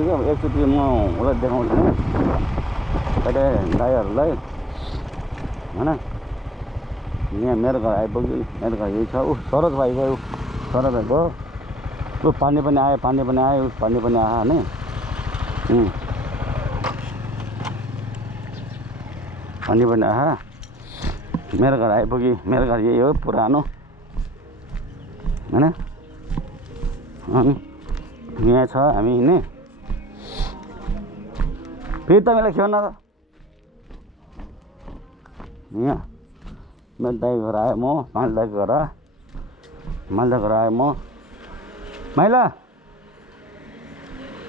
आइपुग्यो एकचोटि म उसलाई देखाउँछु नि कतै दाइहरूलाई हैन यहाँ मेरो घर आइपुग्यो मेरो घर यही छ ऊ सरोज भाइ गयो सरोज भाइ गयो ऊ पानी पनि आयो पानी पनि आयो पानी पनि आयो नि पानी पनि आयो मेरो घर आइपुग्यो मेरो घर यही हो पुरानो हैन अनि यहाँ छ हामी नि फेरि तपाईँलाई खेल्न त यहाँ मेरो दाइको घर आयो म माइला दाइको घर माइला घर आयो म माइला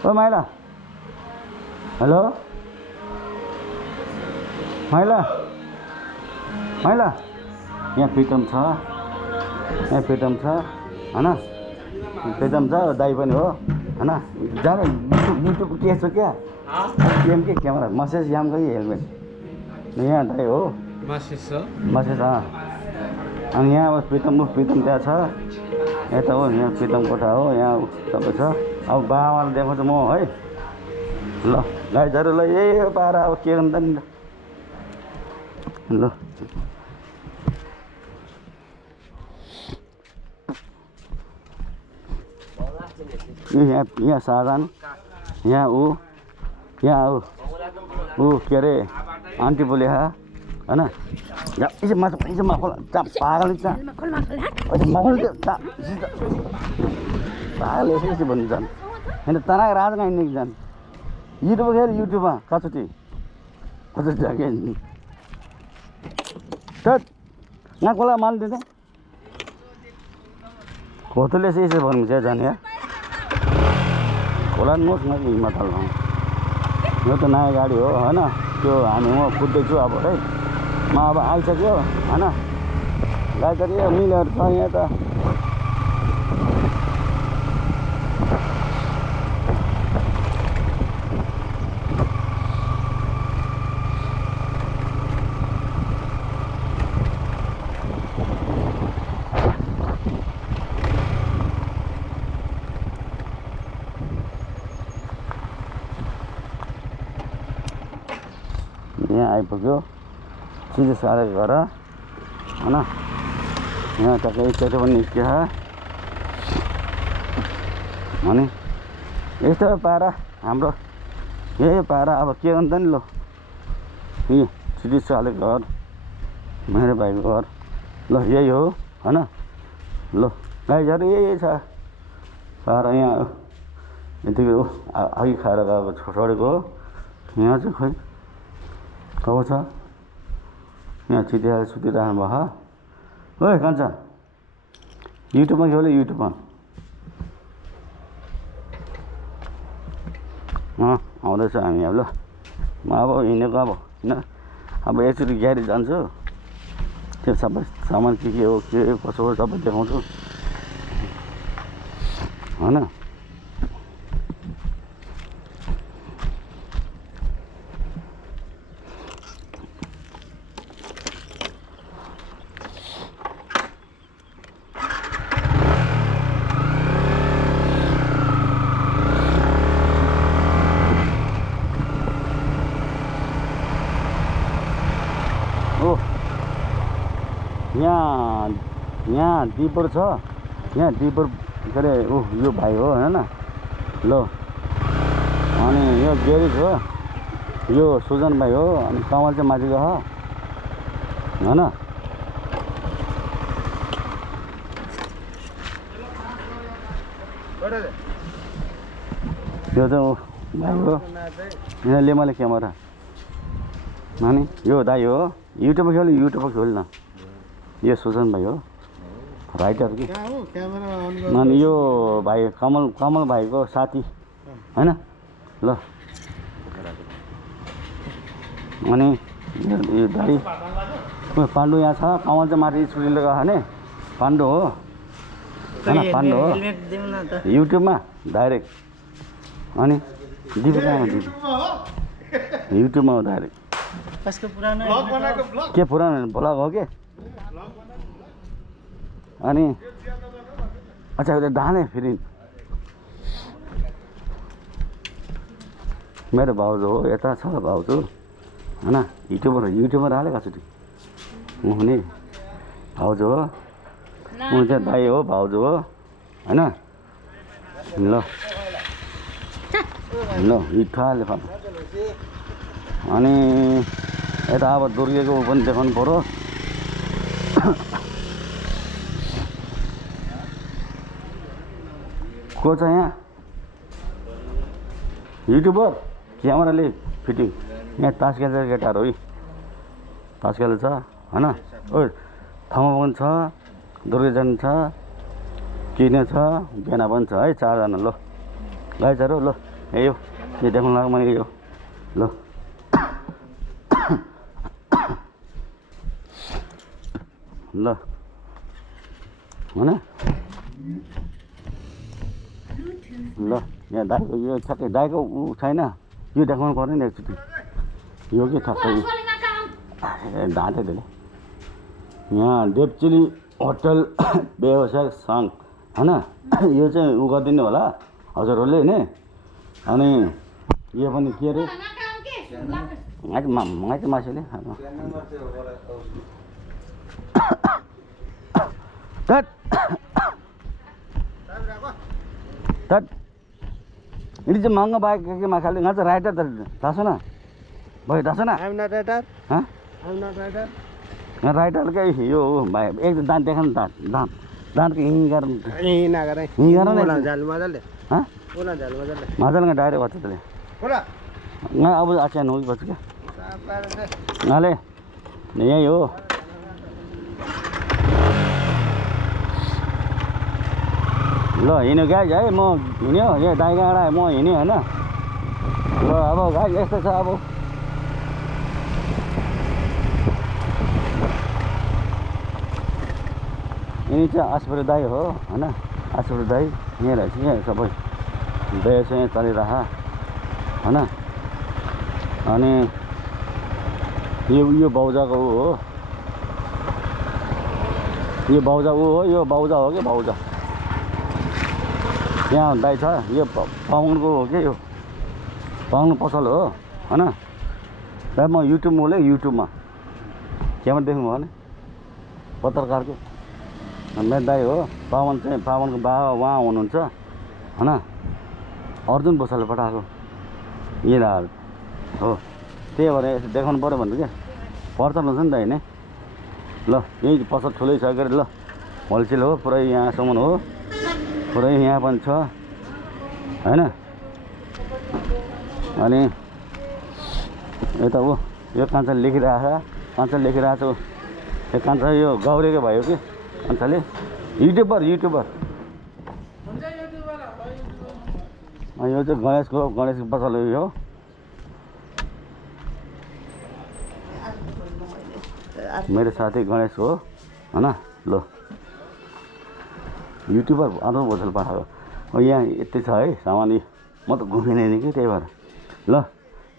ओ माइला हेलो माइला माइला यहाँ प्रितम छ यहाँ प्रितम छ हैन प्रितम छ दाइ पनि हो हैन जानु युट्युब के छ क्या गेम के क्यामेरा मसेज याम गयो हेलमेट यहाँ दाइ हो मसेज अनि यहाँ प्रितम त्यहाँ छ यता हो यहाँ प्रितम कोठा हो यहाँ सबै छ अब बाबालाई देखाउँछु म है ल गाइजहरू ल यही पाएर अब के गर्नु त नि ल यहाँ साधन यहाँ ऊ के अरे आन्टी बोले हैन इसे माखोल पागल पागल यसै भन्नु जान होइन तनाएको राज कहीँ निक जान युट्युब खेर युट्युबमा कचोटि जागे यहाँ कसलाई मान दिँदा खोतुले यसै भन्नु चाहिँ जाने या खोला नोस् न हिम्मत हाल्नु यो त नयाँ गाडी हो होइन त्यो हामी म कुद्दैछु अब है म अब आइसक्यो होइन गाडी त मिलेर छ यहाँ त यहाँ आइपुग्यो सिधै साह्रै घर होइन यहाँ टक्कै एकचोटि पनि निस्कियो अनि यस्तो पाएर हाम्रो यही पाएर अब के गर्नु त नि ल यी सिधै साले घर मेरो भाइको घर ल यही हो होइन ल गाईहरू यही छ पाएर यहाँ यतिकै अघि खाएर गएको छोडेको हो यहाँ चाहिँ खोइ कहाँ छ यहाँ छिटिहालेर सुतिराख्नु भयो ओए कान्छ युट्युबमा के होला युट्युबमा आउँदैछ हामी अब ल म अब हिँडेको अब होइन अब एकचोटि ग्यारेज जान्छु त्यो सबै सामान के हो कसो हो सबै देखाउँछु होइन यहाँ दिपर छ यहाँ दिपर के अरे यो भाइ हो होइन ल अनि यो ग्यारेज हो यो सुजन भाइ हो अनि कमल चाहिँ माथिको हो होइन यो चाहिँ भाइ हो यहाँ लेमाले क्यामेरा अनि यो दाइ हो युट्युबमा खेल्नु युट्युबमा खेल्नु न यो सुजन भाइ हो राइटर कि अनि यो भाइ कमल भाइको साथी होइन ल अनि यो दाइ पाण्डु यहाँ छ कमल चाहिँ माथि स्कुटीले गयो भने पाण्डु हो होइन पाण्डु हो युट्युबमा डाइरेक्ट अनि दिदी कहाँ दिदी युट्युबमा हो डाइरेक्ट के पुरानो ब्लग हो के अनि अच्छा दाने फेरि मेरो भाउजू हो यता छ भाउजू होइन युट्युबर हालेको छु म पनि भाउजू हो म चाहिँ दाइ हो भाउजू हो होइन ल ल इठाले खानु अनि यता अब दुर्गेको पनि देखाउनु पर्यो को छ यहाँ युट्युबर क्यामेराले फिटिङ यहाँ तास खेल्छ केटाहरू है तास खेल्छ होइन ओ ठाउँमा पनि छ दुर्गेजन छ किने छ बेना पनि छ है 4 जना ल गाइजहरू ल यो देखाउनु लाग्यो मैले यो ल ल होइन ल यहाँ दाइको यो ठ्याक्कै दाइको ऊ छैन यो देखाउनु पर्ने नि एकचोटि यो के ठ्याक्कै ढाँटे त्यसले यहाँ देवचुली होटल व्यवसाय सङ्घ होइन यो चाहिँ उ गरिदिनु होला हजुरहरूले नि अनि यो पनि के अरे माइती मासुले ini cuma mahal baik ke makali nggak tuh rider tadi, tasuna, boy tasuna. I'm not rider. Hah? I'm not rider. Nggak rider kayak yo, baik. Dan tekan dan ke hingar. Ini nagar nih. Hingar nih. Ulang jalan madal deh. Hah? Ulang jalan madal deh. Madal nggak direct waktu itu. Ulang. Nggak abu acan nunggu bos ke. Sabar deh. Ngale, nih yo. ल हिँड्यो guys है म हिँड्यो यहाँ दाइगा एउटा म हिँड्यो होइन ल अब गाइज यस्तो छ अब यिनी चाहिँ आसपुरे दाई हो होइन आसपुरे दाई यहाँ रहेछ यहाँ सबै बेस यहाँ चलिरह होइन अनि यो बाउजाको ऊ हो यो बाउजा ऊ हो यो बाउजा हो कि बाउजा यहाँ दाइ छ यो पाउनको हो कि यो पाउनु पसल हो होइन दाइ म युट्युबमा क्यामेरा देख्नुभयो भने पत्रकारको मेरो दाइ हो पावन चाहिँ पावनको बाबा उहाँ हुनुहुन्छ होइन अर्जुन भोसालले पठाएको यिनीहरू हो त्यही भएर यसो देखाउनु पऱ्यो भन्नु क्या पर्छल हुन्छ नि दाइ नै ल यही पसल ठुलै छ के अरे ल होलसेल हो पुरै यहाँसम्म हो पुरै यहाँ पनि छ होइन अनि यता ऊ यो कान्छाले लेखिरहेको छ यो कान्छा यो गौरीको भयो कि कान्छाले युट्युबर यो चाहिँ गणेशको पसल हो मेरो साथी गणेश हो होइन ल युट्युबर अर्जुन भोसले पठाएको यहाँ यति छ है सामान म त घुमिने नि कि त्यही भएर ल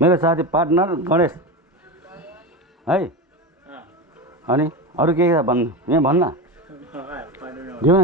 मेरो साथी पार्टनर गणेश है अनि अरू के भन्नु यहाँ भन्न